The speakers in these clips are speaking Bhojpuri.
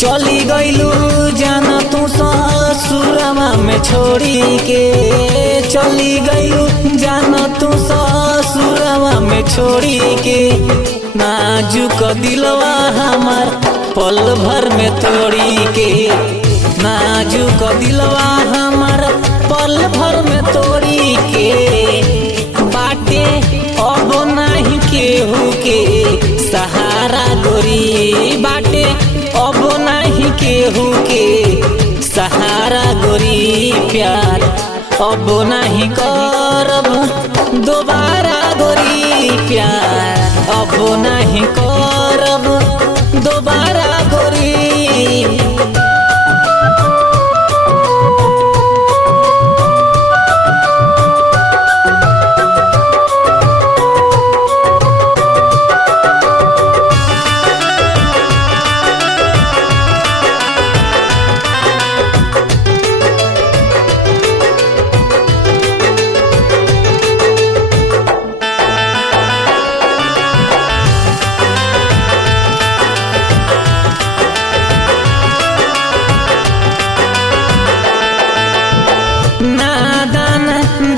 चली गईलू जाना तू ससुरवा में छोड़ी के, चली गईलू जाना तू ससुरवा में छोड़ी के। नाजुक दिलवा हमार पल भर में तोड़ी के, नाजुक दिलवा हमार पल भर में तोड़ी के। बाटे अब नहीं केहू के सहारा गोरी, बाटे अब नहीं केहू के सहारा गोरी। प्यार अब नहीं करब दोबारा गोरी, प्यार अब नहीं करब दोबारा गोरी।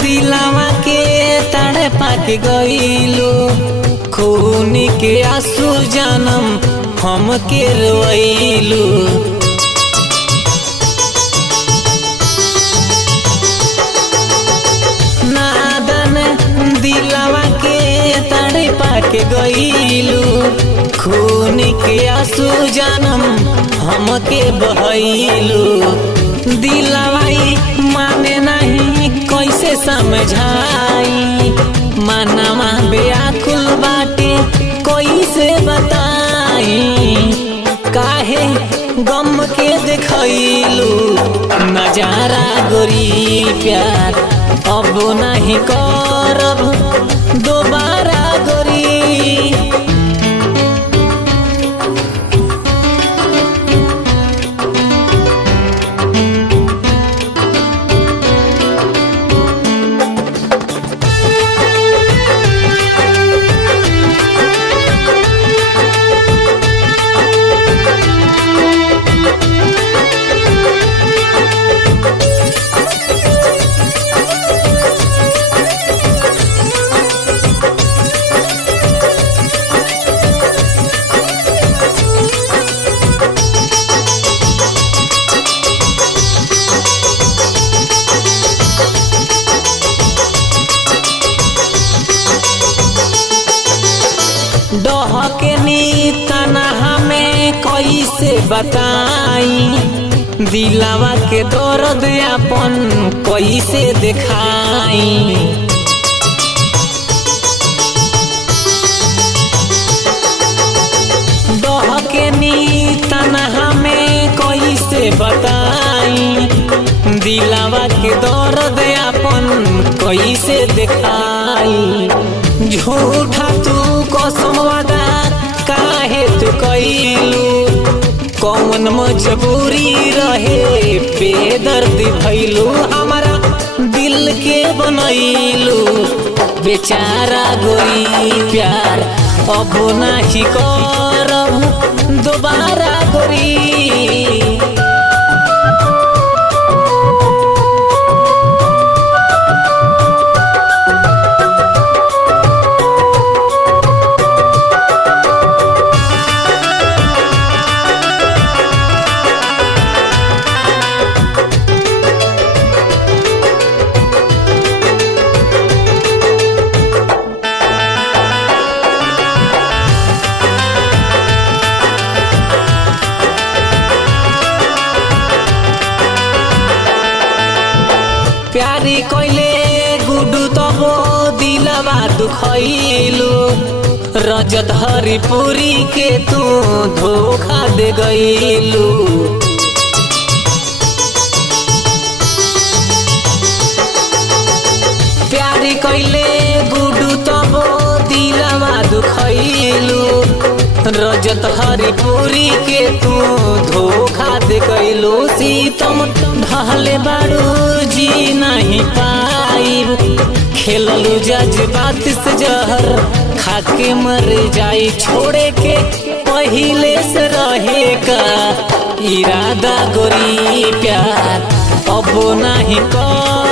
दिलवा के तड़े पाके गईलू, खून के आंसू जानम हम के रोइलू। नादन दिलवा के तड़े पाके गईलू, खून के आंसू जानम हम के बहैलू। दिलवाई माने नहीं कैसे समझाई, मनवा बेआकुल बाटे कैसे बताई। काहे गम के देखैलू नजारा गोरी, प्यार अब नहीं करब दोबारा गोरी। डहके नीतना हमें कैसे बताई, दिलवा के दर्द अपन कैसे दिखाई। डहके नीतना हमें कैसे बताई, दिलवा के दर्द अपन कैसे दिखाई। झूठा तू कसम वादा काहे तू कइलू, कौन मजबूरी रहे बेदर्द भइलू। हमारा दिल के बनैलू बेचारा गोरी, प्यार अब नहीं करब दोबारा गोरी। प्यारी कोइले गुडू तबो दिलवा दुखैलू, रजत हरिपुरी के तू धोखा दे गईलू। प्यारी कोइले गुडू तबो दिलवा दुखैलू, रजत हरिपुरी के तू धोखा दे गईलू। सीतम ढहले बारू जी नहीं पाइब, खेललू जज्बात से जहर खाके मर जाई। छोड़े के पहिले से रहे का इरादा गोरी प्यार अब नहीं कर